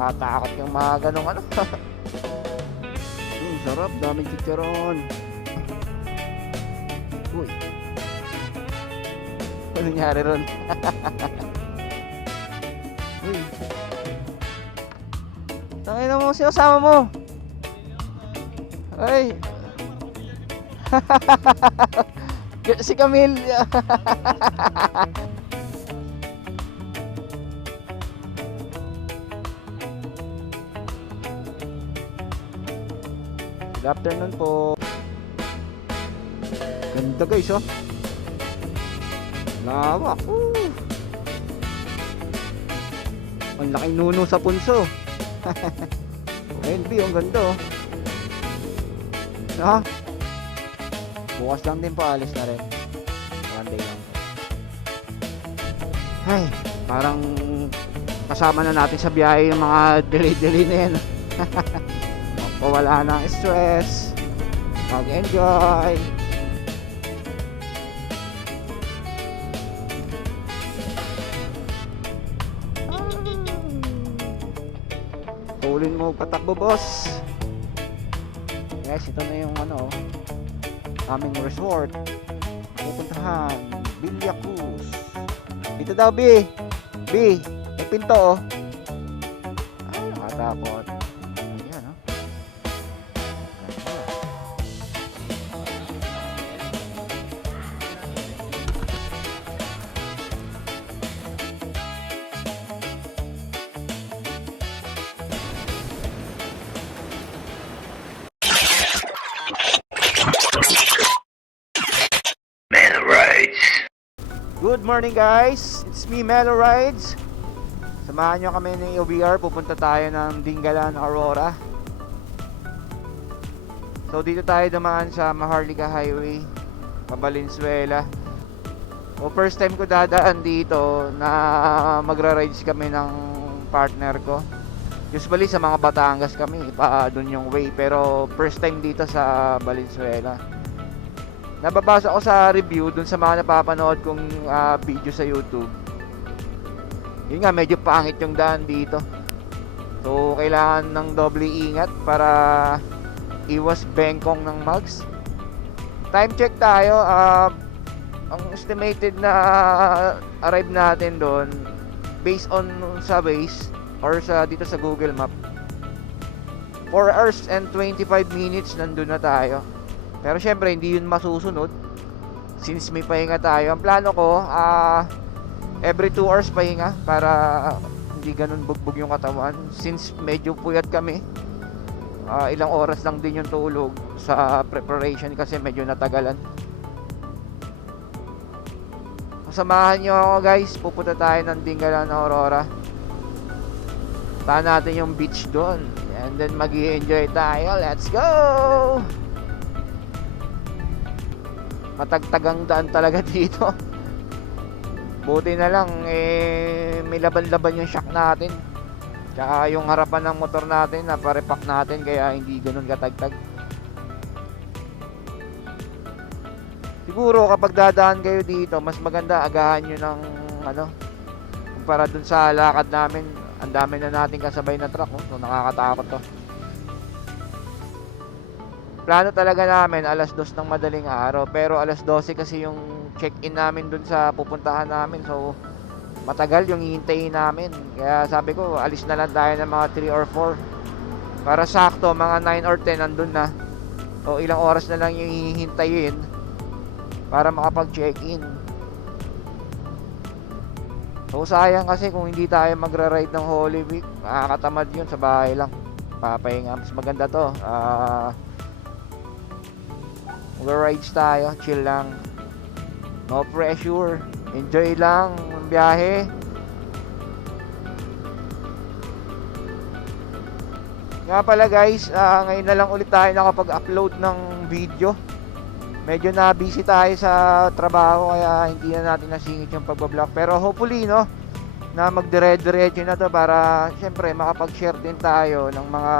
Nakatakot yung mga ganong ano. Sarap, daming chicharon. Uy, ano nangyari ron? Uy, tangina mo, sinasama mo. Ay. Si Camille. Good afternoon po. Ganda guys, oh. Lawak. Ang laking nuno sa punso. Ayun, B, ang ganda, oh. Ha? Bukas lang din po, alis na rin. Monday lang. Ay, parang kasama na natin sa biyahe yung mga delay-delay na yan. Wala ng stress, mag-enjoy. Tulin mo patakbo, boss. Yes, ito na yung ano, aming resort. Pupuntahan Villa Cruz. Dito daw, B. May pinto, oh. Ay, nakatakot. Ayan, oh. Good morning guys, it's me Melo Rides. Samahan nyo kami ng OBR, pupunta tayo ng Dingalan, Aurora. So dito tayo dumaan sa Maharlika Highway, Valenzuela. So first time ko dadaan dito na magra-rides kami ng partner ko. Usually sa mga Batangas kami, pa doon yung way, pero first time dito sa Valenzuela. Nababasa ko sa review dun sa mga napapanood kong video sa YouTube. Yun nga, medyo pangit yung daan dito. So, kailangan ng doble ingat para iwas bengkong ng mugs. Time check tayo. Ang estimated na arrive natin doon based on sa Waze or sa dito sa Google Map, 4 hours and 25 minutes nandun na tayo. Pero syempre hindi yun masusunod since may pahinga tayo. Ang plano ko every 2 hours pahinga para hindi ganun bugbog yung katawan. Since medyo puyat kami, ilang oras lang din yung tulog sa preparation kasi medyo natagalan. Samahan nyo ako guys, pupunta tayo ng Dingalan, Aurora. Tahan natin yung beach doon and then mag-i-enjoy tayo. Let's go! Matagtagang daan talaga dito. Buti na lang may laban-laban yung shock natin. Tsaka yung harapan ng motor natin naparepack natin kaya hindi ganun katagtag. Siguro kapag dadaan kayo dito, mas maganda agahan nyo ng ano, kumpara dun sa lakad namin. Ang dami na natin kasabay na truck, oh. So nakakatakot to. Plano talaga namin alas 2 ng madaling araw, pero alas 12 kasi yung check-in namin dun sa pupuntahan namin. So matagal yung hihintayin namin. Kaya sabi ko, alis na lang tayo ng mga 3 or 4 para sakto mga 9 or 10 nandun na. O ilang oras na lang yung hihintayin para makapag-check-in. So sayang kasi kung hindi tayo magra-ride ng Holy Week, makakatamad yun, sa bahay lang papahinga. Mas maganda to, mag-rides tayo, chill lang, no pressure, enjoy lang ang biyahe. Nga pala guys, ngayon na lang ulit tayo nakapag-upload ng video. Medyo na busy tayo sa trabaho kaya hindi na natin nasingit yung pagbablog. Pero hopefully no, na magdire-diretso na to para syempre makapag-share din tayo ng mga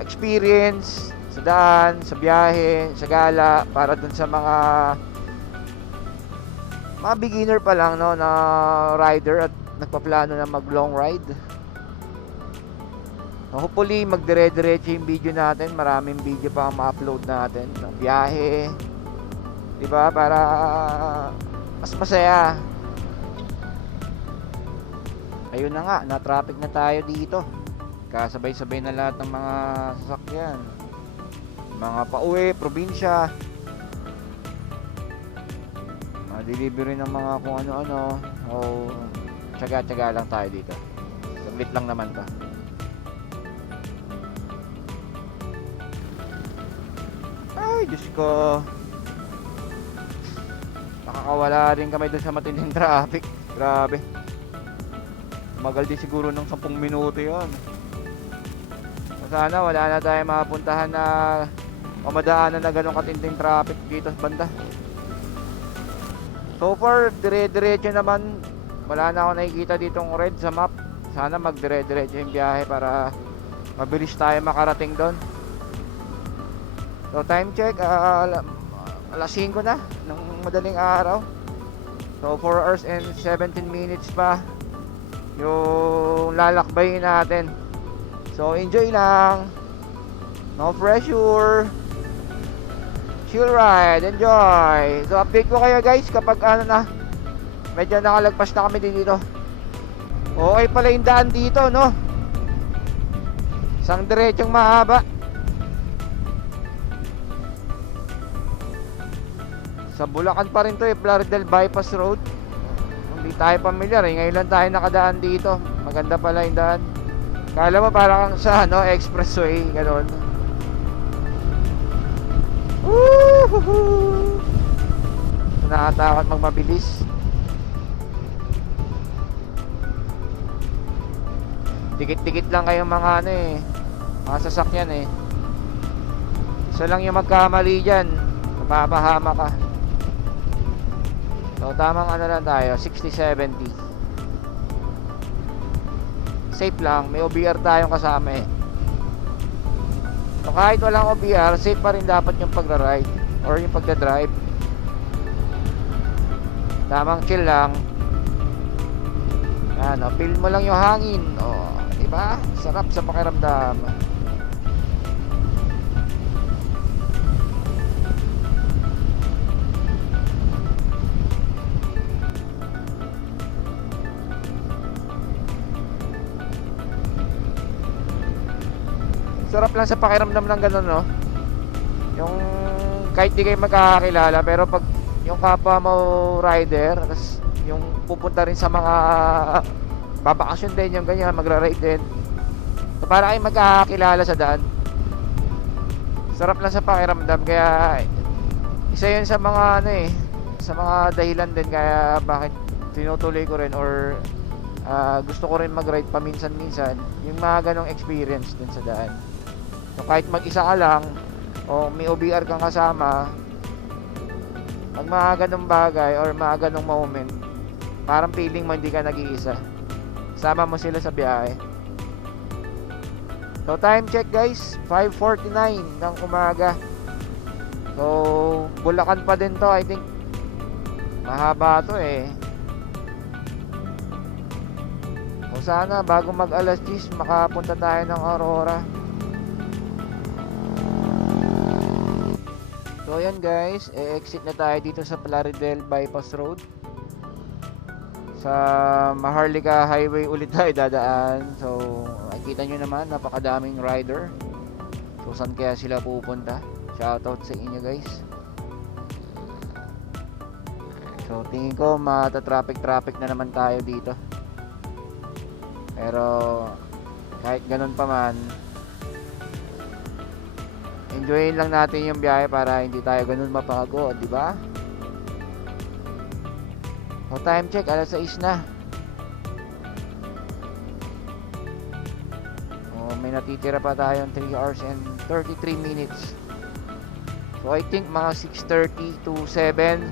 experience sa daan, sa biyahe, sa gala, para dun sa mga beginner pa lang no, na rider at nagpaplano na mag long ride. Hopefully magdire-diretso yung video natin. Maraming video pa ang ma-upload natin ng biyahe, diba, para mas masaya. Ayun na nga, na-traffic na tayo dito. Kasabay-sabay na lahat ng mga sasakyan, mga pauwi, probinsya, mga delivery ng mga kung ano-ano. O tsaga-tsaga lang tayo dito. Saglit lang naman to. Ay, Diyos ko, nakakawala rin kami doon sa matinding traffic. Grabe, magal din siguro ng 10 minuto yon. Sana wala na tayo mapuntahan na mamadaanan na ganong katinding traffic dito sa banda. So far, dire-diretso naman. Wala na ako nakikita ditong red sa map. Sana magdire-diretso yung biyahe para mabilis tayo makarating doon. So time check, alas 5 na ng madaling araw. So 4 hours and 17 minutes pa yung lalakbayin natin. So enjoy lang, no pressure, chill ride, enjoy. So update ko kayo guys kapag ano na, medyo nakalagpas na kami dito. Okay pala yung daan dito, no? Isang diretsong mahaba. Sa Bulacan pa rin to eh, Plaridel Bypass Road. Hindi tayo familiar eh, ngayon lang tayo nakadaan dito. Maganda pala yung daan. Kala mo parang sa ano, expressway, gano'n. Woohoo! Nakakatakot magmabilis. Dikit-dikit lang kayong mga ano eh, mga sasakyan eh. Isa lang yung magkamali dyan, mapapahama ka. So tamang ano lang tayo, 60-70. Safe lang, may OBR tayong kasama eh. So kahit walang OBR, safe pa rin dapat yung pagra-ride or yung pagdadrive. Tamang chill lang. Yan, feel mo lang yung hangin. Diba? Sarap sa pakiramdam. Sarap lang sa pakiramdam ng ganun, no? Yung kahit di kayo magkakakilala, pero pag yung kapwa mo rider, tapos yung pupunta rin sa mga babakasyon din, yung ganyan, magra-ride din, so para kayo magkakakilala sa daan. Sarap lang sa pakiramdam. Kaya isa yun sa mga ano eh, sa mga dahilan din kaya bakit tinutuloy ko rin or gusto ko rin mag-ride paminsan-minsan, yung mga ganong experience din sa daan. So kahit mag-isa ka lang o may OBR kang kasama, pag mga ganong bagay or mga ganong moment, parang feeling mo hindi ka nag-iisa, sama mo sila sa biyahe. So time check guys, 5:49 ng umaga. So Bulacan pa din to, I think. Mahaba to eh. So sana bago mag alas 10 makapunta tayo ng Aurora. So yan guys, exit na tayo dito sa Plaridel Bypass Road. Sa Maharlika Highway ulit tayo dadaan. So makikita nyo naman, napakadaming rider. So saan kaya sila pupunta? Shoutout sa inyo guys. So tingin ko mata-traffic na naman tayo dito. Pero kahit ganun pa man, enjoyin lang natin yung biyahe para hindi tayo ganun mapagod, di ba? So time check, alas 6 na. May natitira pa tayong 3 hours and 33 minutes. So I think mga 6:30 to 7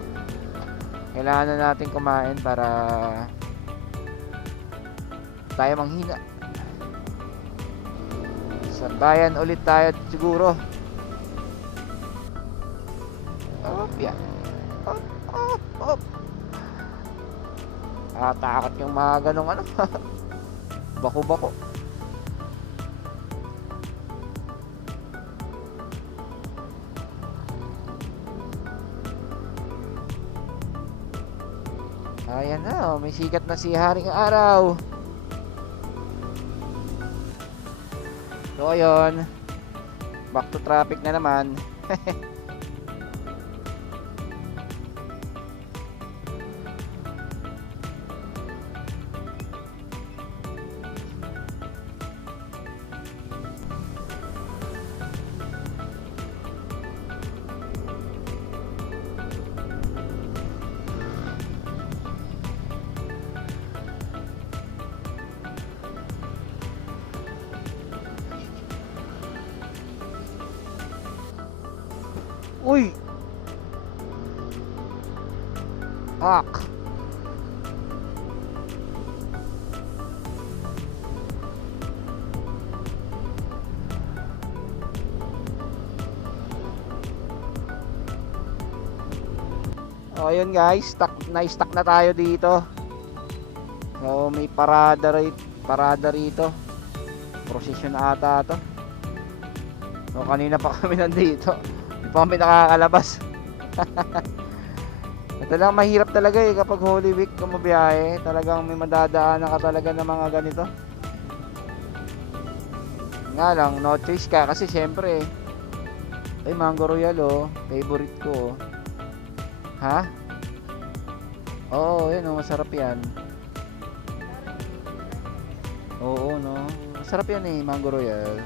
kailangan na natin kumain para tayo manghina. Sa bayan ulit tayo siguro. Yeah. Op. Takot yung mga ganong ano. Bako-bako. Ayan na, may sikat na si Haring Araw. So ayun, back to traffic na naman. Uy! Fuck! O yun guys, na-stuck na tayo dito. So may parada rito. Prosesyon ata to. So kanina pa kami nandito. Hindi pa kami nakakalabas. Ito lang, mahirap talaga kapag Holy Week kumabiyahe. Talagang may madadaanan ka talaga ng mga ganito. Nga lang, no choice ka kasi syempre ay Mango Royal favorite ko. Ha? Oo, yun masarap yan. Oo, no. Masarap yan Mango Royal.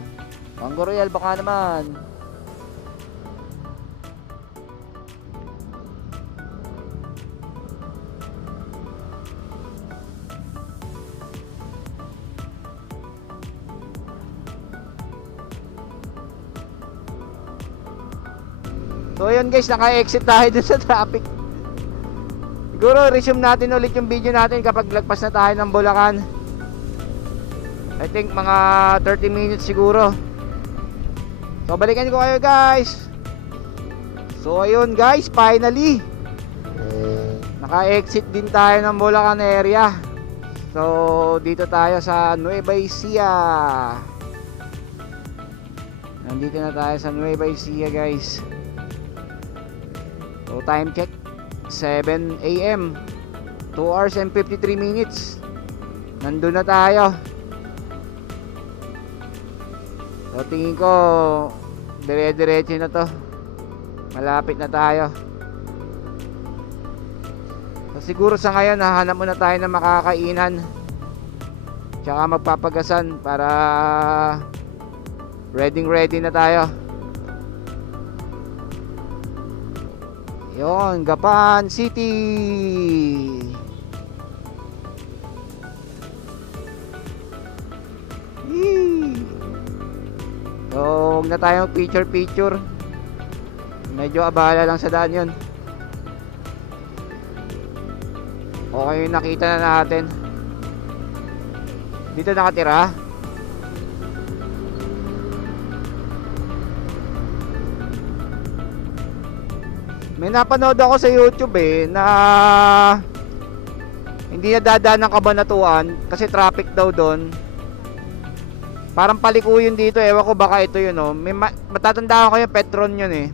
Mango Royal baka naman. So yun guys, naka-exit tayo dun sa traffic. Siguro resume natin ulit yung video natin kapag lagpas na tayo ng Bulacan. I think mga 30 minutes siguro. So balikan ko kayo guys. So ayun guys, finally naka-exit din tayo ng Bulacan area. So dito tayo sa Nueva Ecija. Nandito na tayo sa Nueva Ecija guys. So time check 7 AM 2 hours and 53 minutes. Nandun na tayo. So tingin ko dire-diretso na to. Malapit na tayo. So siguro sa ngayon hahanap muna tayo ng makakainan tsaka magpapagasan para ready na tayo. Yon, Gapan City. Yee. So, huwag na tayong picture. Medyo abala lang sa daan yun. Okay, nakita na natin. Dito nakatira. May napanood ako sa YouTube na hindi na dadaan ng Kabanatuan kasi traffic daw doon. Parang paliko yun dito, ewan ko baka ito yun May matatandaan ko yung Petron yun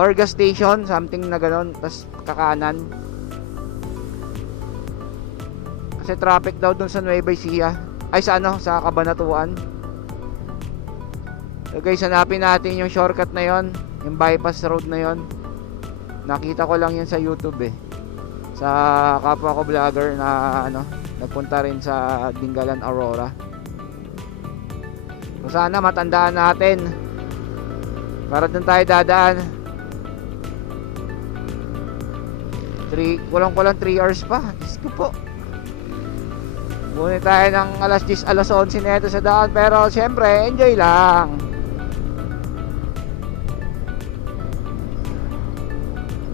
or gas station, something na gano'n. Tas kakanan. Kasi traffic daw doon sa Nueva Ecija. Ay sa sa Kabanatuan. So guys, hanapin natin yung shortcut na yon, yung bypass road na yon. Nakita ko lang yan sa YouTube sa kapwa ko vlogger na nagpunta rin sa Dingalan, Aurora. So sana matandaan natin para dun tayo dadaan. Kulang 3 hours pa. Diyos ko po. Ngunit tayo ng alas 10, alas 11 na ito sa daan. Pero syempre, enjoy lang.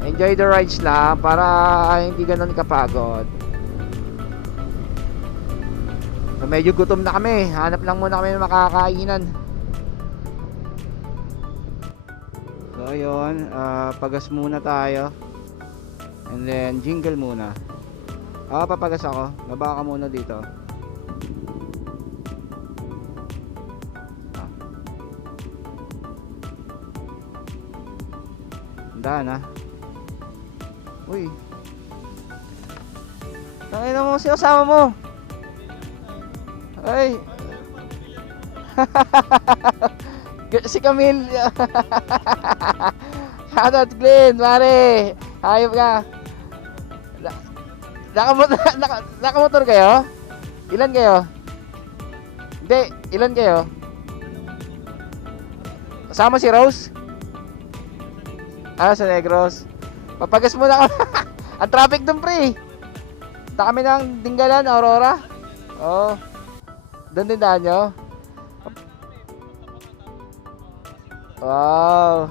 Enjoy the rides lang para hindi ganun kapagod. So medyo gutom na kami. Hanap lang muna kami ng makakainan. So ayun, pagas muna tayo. And then jingle muna. Papagas ako. Baba ka muna dito. Handa na. Uy. Tangina mo, sinasama mo. Ay. Si Camille. Shoutout Glenn, pare. Hayop ka. Nakamotor kayo? Ilan kayo? Hindi, ilan kayo? Kasama si Rose? Sa Negros. Papagas mo na ako. Ang traffic dun, pre. Punta kami ng Dinggalan, Aurora. Oo. Doon din daan nyo. Wow.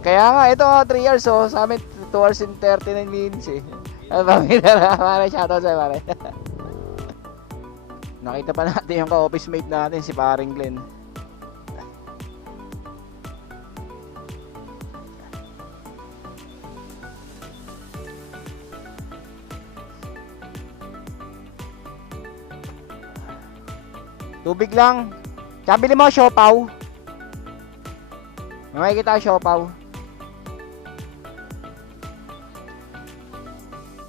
Kaya nga, ito 3 hours sa amin 2 hours and 39 minutes eh. Pamina na, pare, shoutout sa'yo, pare. Nakita pa natin yung ka-office mate natin, si paring Glenn. Tubig lang. Tsaka bili mo siopaw. May makikita siopaw.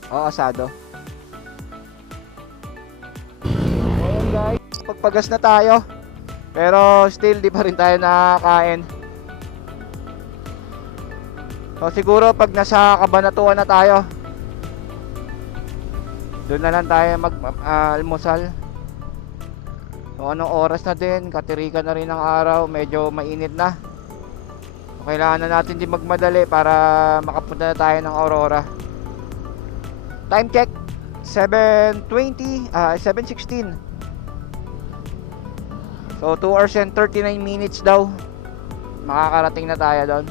Oo, asado. Ayan guys, pagpagas na tayo. Pero still di pa rin tayo nakakain. So siguro pag nasa Cabanatuan na tayo, doon na lang tayo mag-almusal. So anong oras na din, katirikan na rin ang araw, medyo mainit na. So, kailangan na natin din magmadali para makapunta na tayo ng Aurora. Time check 7:16. So 2 hours and 39 minutes daw. Makakarating na tayo doon.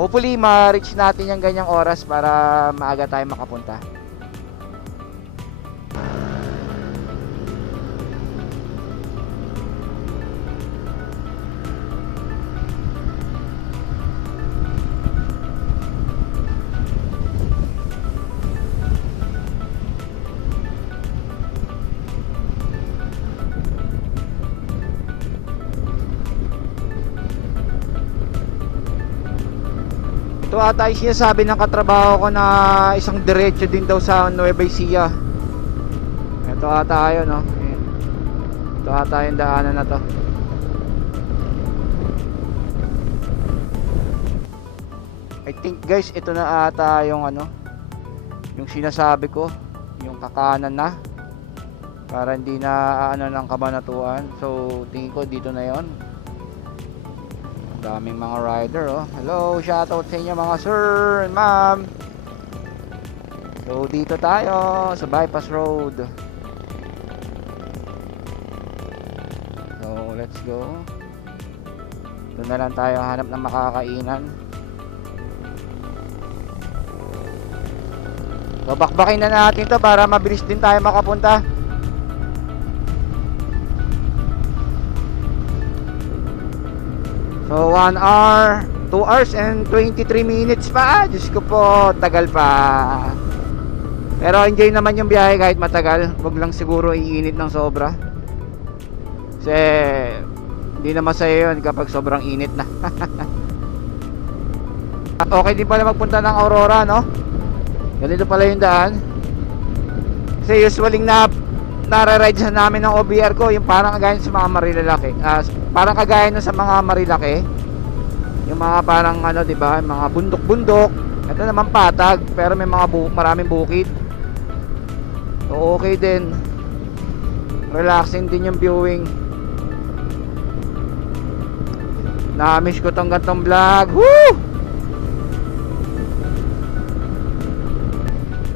Hopefully ma-reach natin yung ganyang oras para maaga tayo makapunta. Ito ata yung sinasabi ng katrabaho ko na isang diretso din daw sa Nueva Ecija. Ito ata yun, no? Ito ata yung daanan na to. I think guys, ito na ata yung yung sinasabi ko, yung kakanan na. Para hindi na ng Cabanatuan. So tingin ko dito na yon. Daming mga rider, oh. Hello, shoutout sa inyo mga sir and ma'am. So dito tayo sa bypass road. So let's go. Doon na lang tayo hanap ng makakainan. So bakbakin na natin to para mabilis din tayo makapunta. So 1 hour, 2 hours and 23 minutes pa. Diyos ko po, tagal pa. Pero enjoy naman yung biyahe kahit matagal. Huwag lang siguro iinit ng sobra. Kasi hindi na masaya yun kapag sobrang init na. Okay din pala magpunta ng Aurora, no? Ganito pala yung daan. Kasi usually nare-ride namin ng OBR ko yung parang kagaya sa mga marilalaki. Parang kagaya na sa mga marilaki. Yung mga parang di ba, mga bundok-bundok. Ito naman patag, pero may mga maraming bukid. So okay din. Relaxing din yung viewing. Na-miss ko tong gantong vlog. Woo!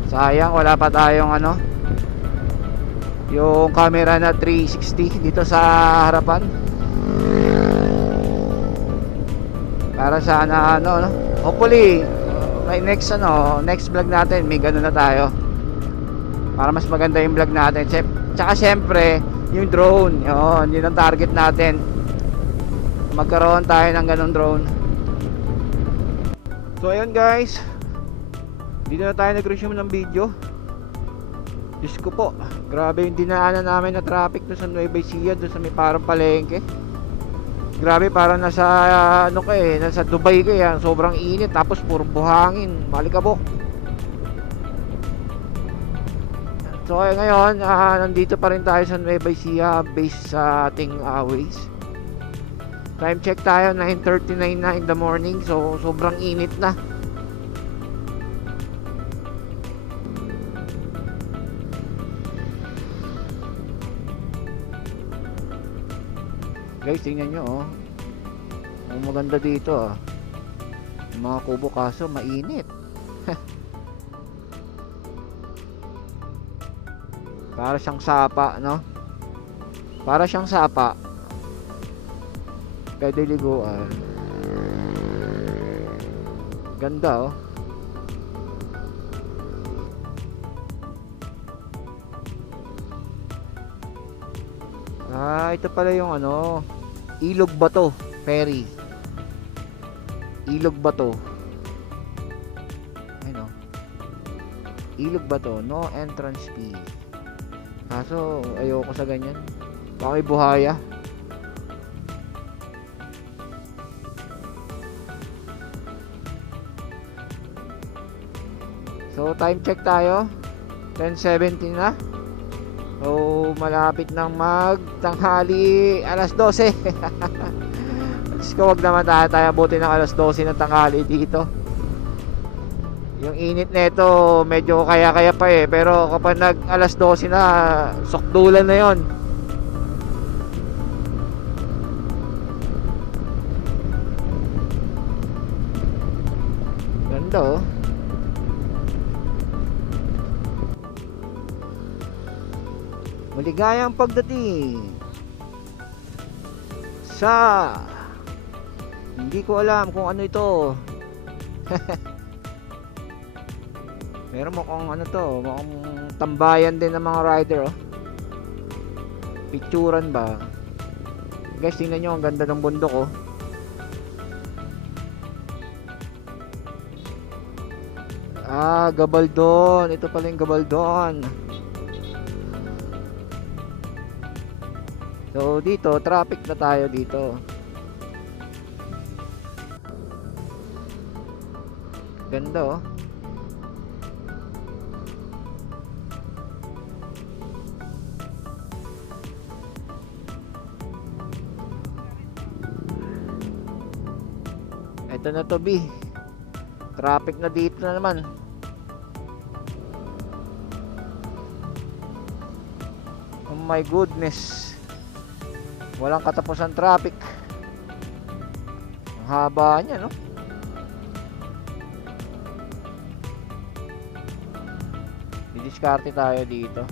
Sayang wala pa tayong yung camera na 360 dito sa harapan. Para sana hopefully may next vlog natin may gano'n na tayo. Para mas maganda yung vlog natin. Tsaka syempre yung drone, yun ang target natin. Magkaroon tayo ng ganong drone. So ayun guys, dito na tayo nag-resume ng video. Diyos ko po, grabe yung dinaanan namin na traffic doon sa Nueva Ecija, doon sa may parang palengke. Grabe, parang nasa nasa Dubai ka yan. Sobrang init, tapos puro buhangin, malikabok. So kaya ngayon, nandito pa rin tayo sa Nueva Ecija based sa ating ways. Time check tayo, 9:39 na in the morning. So sobrang init na. Guys, tingnan nyo oh. Ang maganda dito yung mga kubo, kaso mainit. Para siyang sapa, no? Para siyang sapa. Pwede liguan. Ganda oh. Ito pala yung ano, Ilog Bato Ferry. Ilog Bato. Ayun oh. Ilog Bato, no entrance fee. Kaso ayoko sa ganyan. Baka may buhaya. So time check tayo, 10:17 na. So malapit nang magtanghali, alas 12. Diyos ko, wag naman tayo abutin ng alas 12 ng tanghali dito. Yung init nito medyo kaya-kaya pa eh, pero kapag nag alas 12 na, sukdulan na yon. Ganda oh. Maligayang pagdating sa, hindi ko alam kung ano ito. Meron mo kung ano to, mukhang tambayan din ng mga rider oh. Picturan ba? Guys, tingnan nyo, ang ganda ng bundok oh. Gabaldon. Ito pala yung Gabaldon. So dito, traffic na tayo dito. Ganda oh. Ito na to, B. Traffic na dito na naman. Oh my goodness. Walang katapusan traffic. Ang haba niya, no? Didiskarte tayo dito.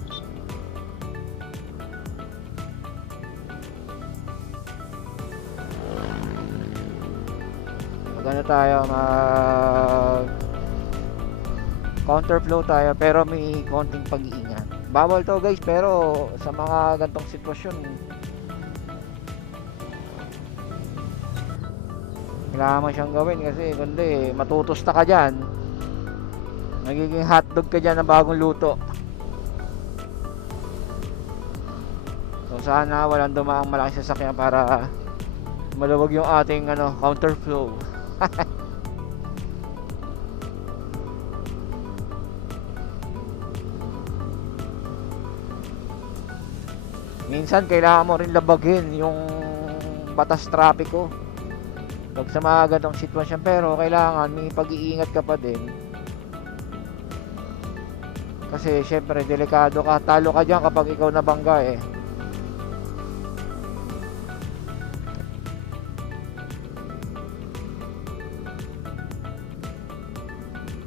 Magano tayo, mag counterflow tayo, pero may konting pag-iingat. Bawal to guys, pero sa mga gantong sitwasyon kailangan mo siyang gawin, kasi kundi matutusta ka dyan, magiging hotdog ka dyan na bagong luto. So sana walang dumaang malaking sasakyan para maluwag yung ating counterflow. Minsan kailangan mo rin labagin yung batas trapiko pag sa mga ganitong sitwasyon, pero kailangan may pag-iingat ka pa din, kasi syempre delikado ka, talo ka dyan kapag ikaw nabangga eh.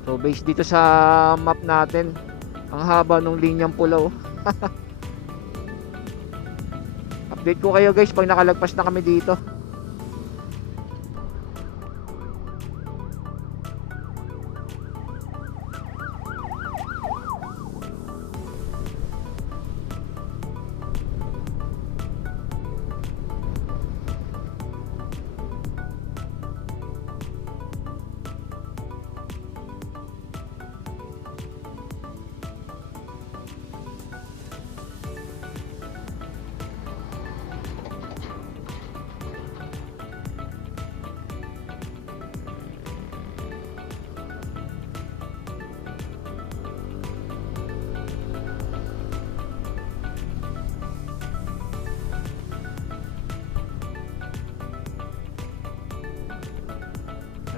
So based dito sa map natin, ang haba ng linyang pula oh. Update ko kayo guys pag nakalagpas na kami dito.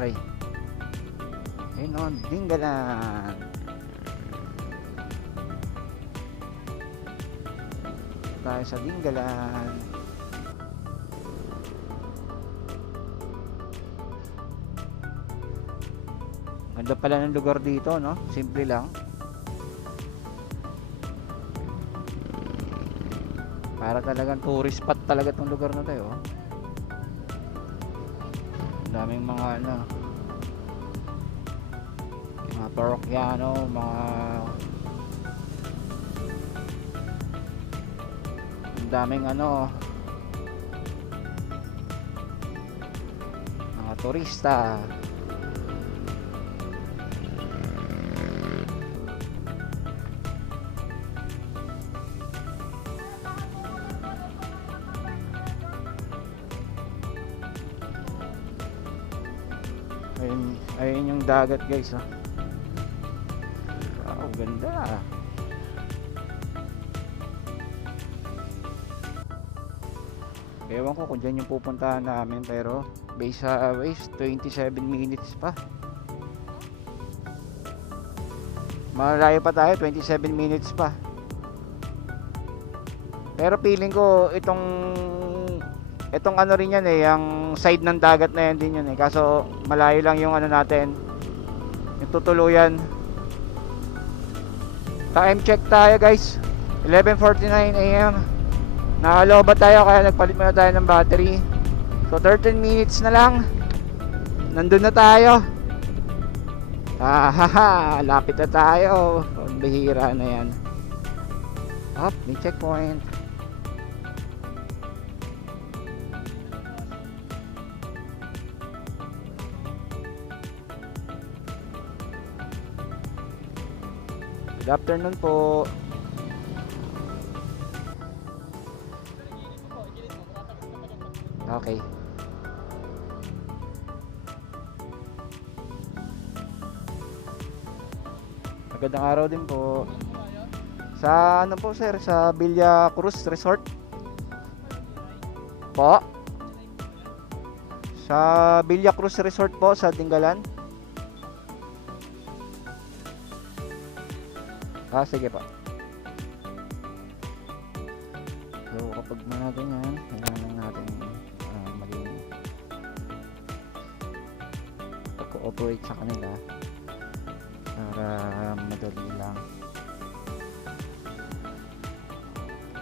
try. Ayun on, Dingalan. Tayo sa Dingalan. Ganda pala ng lugar dito, no? Simple lang. Para talagang tourist spot talaga tong lugar na tayo. Ang daming mga ano, mga parokyano, ang daming ano, mga turista. Ayun yung dagat guys, oh. Wow, ganda. Ewan ko kung dyan yung pupuntahan namin, pero based sa Waze 27 minutes pa. Malayo pa tayo, 27 minutes pa. Pero feeling ko itong ano rin yan eh, yung side ng dagat na yan din yan eh. Kaso malayo lang yung ano natin, yung tutuluyan. Time check tayo guys, 11:49 AM. Nakaloba tayo kaya nagpalit muna tayo ng battery. So 13 minutes na lang, nandun na tayo. Lapit na tayo. Bihira na yan. Up, may checkpoint. Good afternoon po. Okay. Magandang araw din po. Sa ano po sir? Sa Villa Cruz Resort? Po? Sa Villa Cruz Resort po sa Dingalan? Sige po. So kapag mga ganyan, kailangan natin maging pag-cooperate sa kanila para madali lang.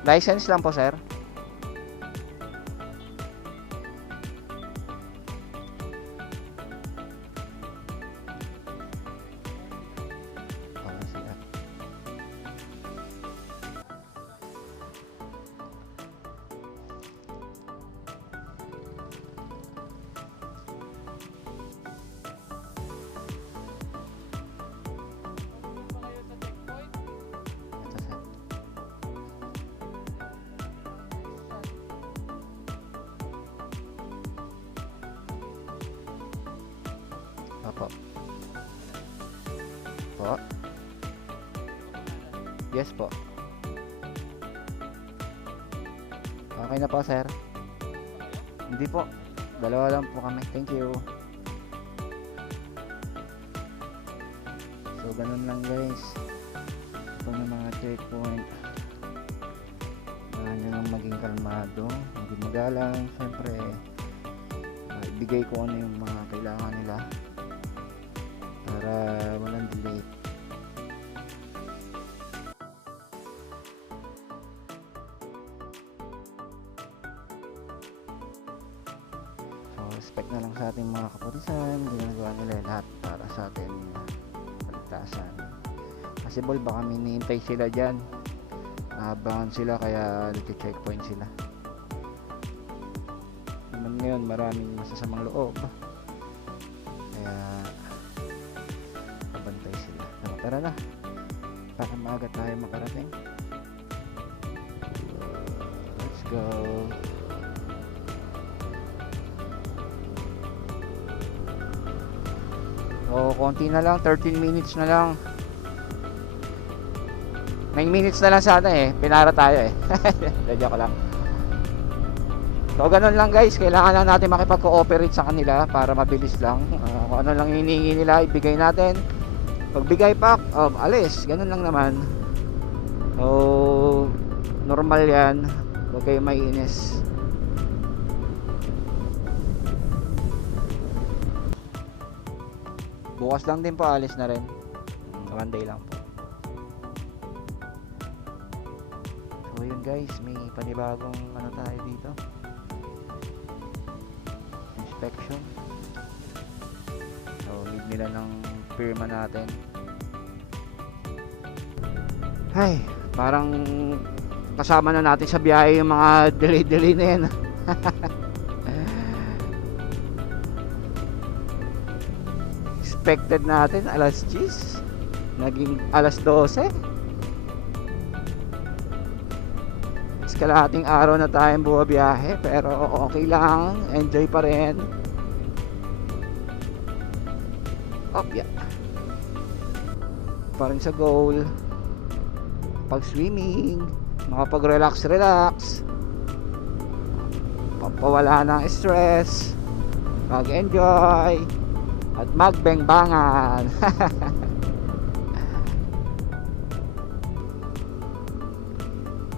License lang po sir. Opo. Po. Yes po. Okay na po sir. Hindi po. Dalawa lang po kami. Thank you. So ganun lang guys. Ito yung mga checkpoint. Kailangan nyo lang maging kalmado, maging magalang. Siyempre ibigay ko ano yung mga kailangan nila para walang delay. So respect na lang sa ating mga kapulisan. Ginagawa nila lahat para sa atin paligtasan. Kasi baka minihintay sila dyan, naabangan sila kaya nag-checkpoint sila. Naman ngayon maraming masasamang loob, kaya pabantay sila. Tara na para maaga tayo makarating. Let's go. So konti na lang, 13 minutes na lang. 9 minutes na lang sana eh, pinara tayo eh. Joke lang. So ganun lang guys, kailangan lang natin makipag-cooperate sa kanila para mabilis lang. Kung ano lang hinihingi nila, ibigay natin. Pagbigay pa, alis, ganun lang naman. So normal yan, huwag kayo maiinis. Bukas lang din po, alis na rin. One day lang po. So yun guys, may panibagong ano tayo dito, inspection. So need nila ng firma natin. Ay, parang kasama na natin sa biyahe yung mga delay na yan. Expected natin alas 10, naging alas 12. Kalahating araw na tayong bumabiyahe, pero okay lang, enjoy pa rin. Yeah. Pa rin sa goal. Pag swimming, makapag-relax, pampawala ng stress, mag-enjoy, at magbengbangan.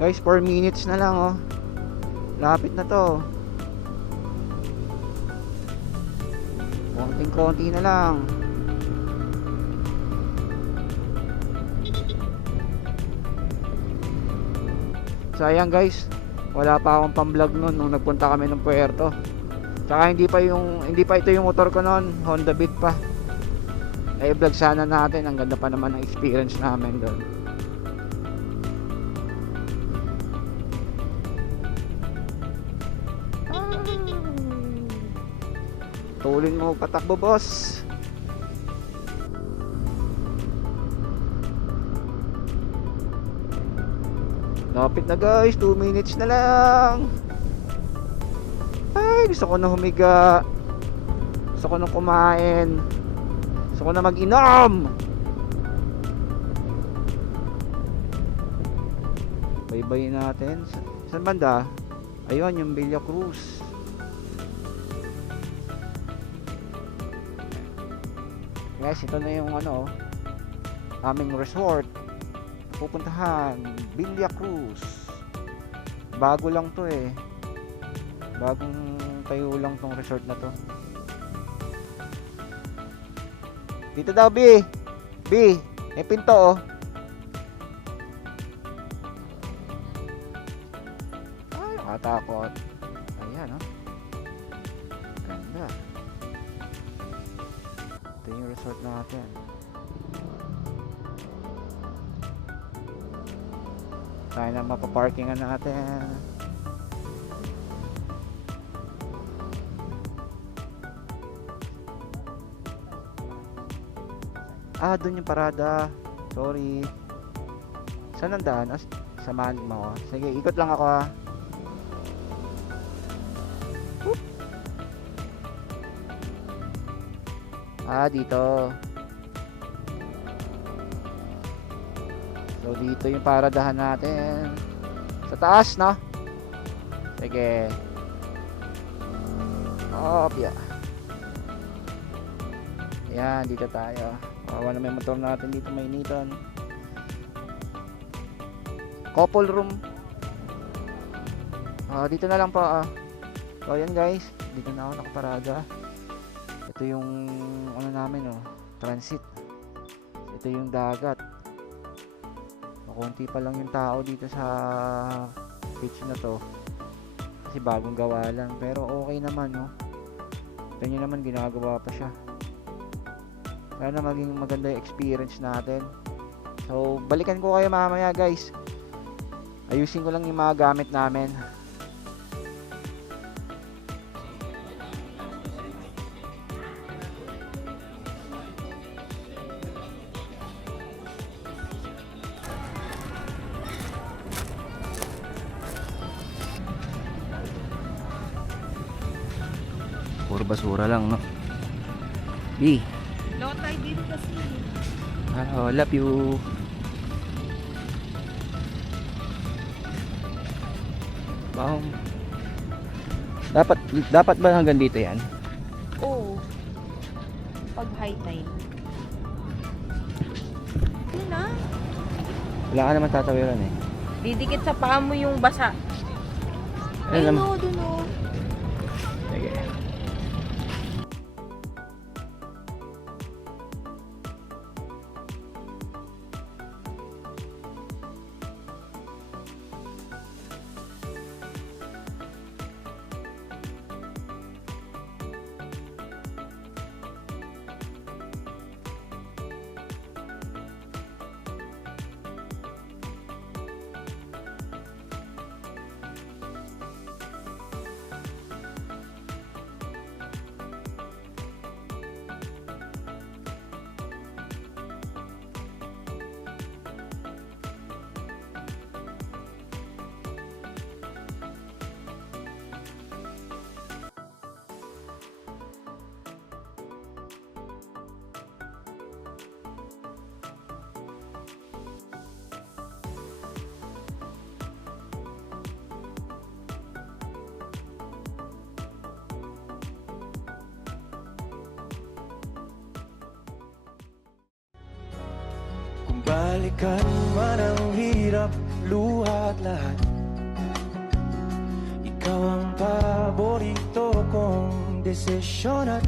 Guys, 4 minutes na lang, oh. Lapit na to. Konting-konti na lang. Sayang guys, wala pa akong pang-vlog nun nung nagpunta kami ng Puerto. Tsaka hindi pa ito yung motor ko noon, Honda Beat pa. I-vlog sana natin, ang ganda pa naman ng experience namin doon. Tulin mo patakbo, boss. Lapit na guys, 2 minutes na lang. Ay, gusto ko na humiga. Gusto ko na kumain. Gusto ko na mag-inom. Baybayin natin. Saan banda? Ayun, yung Villa Cruz. Guys, ito na yung ano, aming resort. Pupuntahan, Villa Cruz. Bago lang to eh. Bagong tayo lang tong resort na to. Dito daw, B. B, may pinto, oh. Ay, nakatakot. Ayan, oh. Ganda. Ito yung resort natin. Tayo na mapaparkingan natin. Doon yung parada. Sorry. Saan ang daan? Samahan mo ako. Sige, ikot lang ako, ha. Dito. So, dito yung paradahan natin. Sa taas, no? Sige. Yeah. Ayan, dito tayo. Kawawa na may motor natin dito, may initan. Couple room. Dito na lang po. So, ayan guys. Dito na ako nakaparada. Ito yung ano namin, oh, transit. Ito yung dagat. Konti pa lang yung tao dito sa beach na to. Kasi bagong gawa lang. Pero okay naman, no? Ito nyo naman, ginagawa pa siya. Sana maging maganda yung experience natin. So, balikan ko kayo mamaya guys. Ayusin ko lang yung mga gamit namin. Puro basura lang, no? B. Low tide din kasi. Love you. Dapat ba hanggang dito yan? Oo. Pag high tide. Ano na? Wala ka naman tatawiran eh. Didikit sa paa mo yung basa. Ano Ay, naman? no, dun o. Sige. Kung balikan man ang hirap, luha at lahat, ikaw ang paborito kong desisyon. At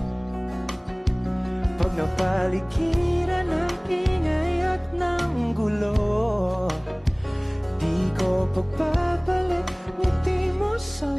pag napaligiran ng ingay at ng gulo, di ko pagpapalit ngiti mo sa